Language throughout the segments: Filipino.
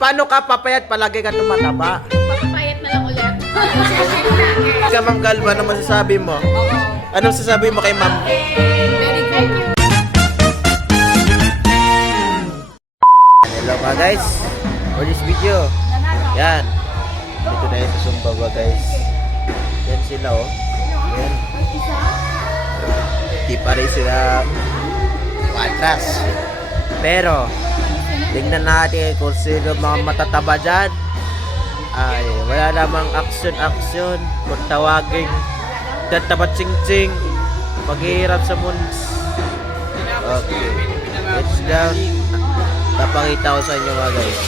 Paano ka papayat palagi ka tumataba? Papapayat na lang ulit. Ikaw, Ma'am Galva, ano masasabi mo? Oo. Anong sasabi mo kay Ma'am? Very good. Hello mga guys, for this video, yan, dito na yun sa Sumbawa guys. Yan sila oh, yan. Di pa rin sila matras. Pero tingnan natin kung sino mga matataba dyan. Ay, wala namang action. Kung tawaging tataba ching-ching, paghihirap sa muns. Okay, let's go. Papakita ko sa inyo mga guys.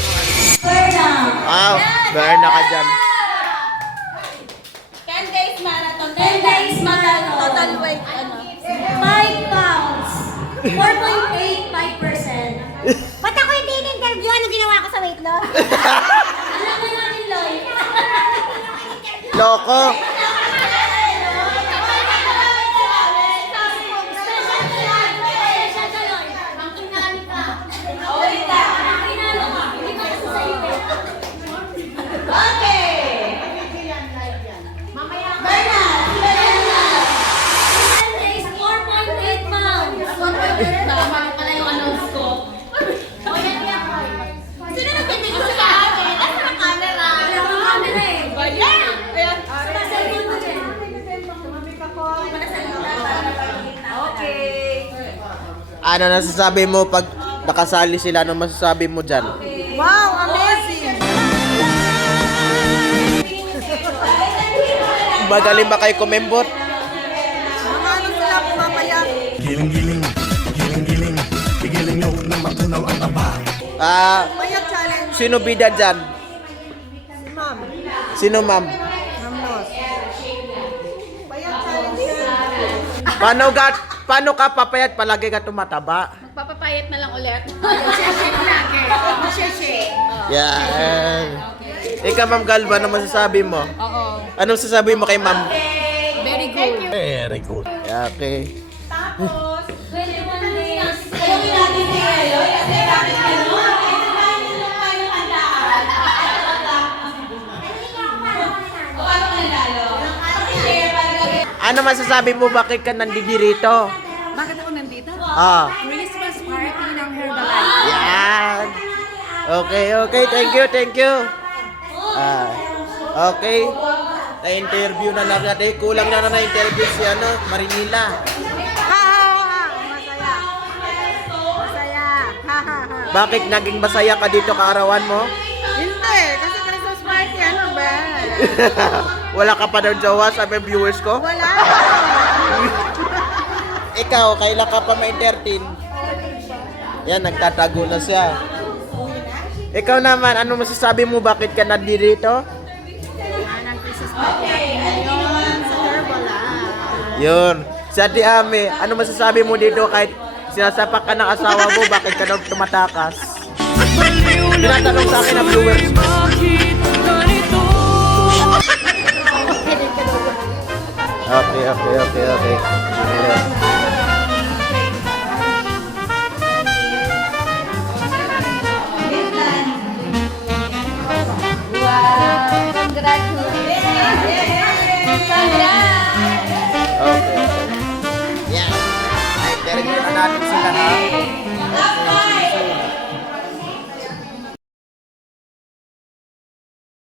Berna ka dyan. 10 days marathon. 10 days marathon. Total weight, 5 pounds. 4.85%. Ba't ako hindi in-interview? Ano ginawa ko sa weight loss? Alam mo namin, Loy. Loko. Ano nasasabi mo pag nakasali sila? Ano masasabi mo dyan? Wow, amazing! Magaling ba kayo kumembot? Mga ano sila pumapayak? Giling-giling, giling nyo na matunaw ang taba. Payak challenge. Sino bida dyan? Si Ma'am. Sino ma'am? Ma'am Nos. Payak challenge. Paano ka papayat palagi ka tumataba? Magpapapayat na lang ulit. Shake lagi. Shake. Yan. Ikaw, Ma'am Galva, ano masasabi mo? Oo. Anong sasabi mo kay Ma'am? Very good. Very good. Okay. Tapos, 21 days. Alamin natin si Eloy. Kasi bakit ano? Ano masasabi mo, bakit ka nandito rito? bakit ako nandito? Christmas party ng Herbalife. Yan. Okay. Thank you. Okay. Na-interview na lang natin. Kulang na na-interview si Marinila. Masaya. Bakit naging masaya ka dito kaarawan mo? Hindi, kasi Christmas party, ano ba? Wala ka pa daw jowa, sabi ng viewers ko? Wala. Ikaw, kailan ka pa ma-entertain? Yan, nagtatago na siya. Ikaw naman, ano masasabi mo, bakit ka nandito? Ng Christmas party. Ngayon, sa Herbalife. Yun. Sa Ame, ano masasabi mo dito kahit sinasapak ka ng asawa mo, bakit ka daw tumatakas? Tinatanong sa akin ang viewers mo. Okay. Wow! Congratulations! Congrats! Okay. Yan. Na-interview na natin sila ha.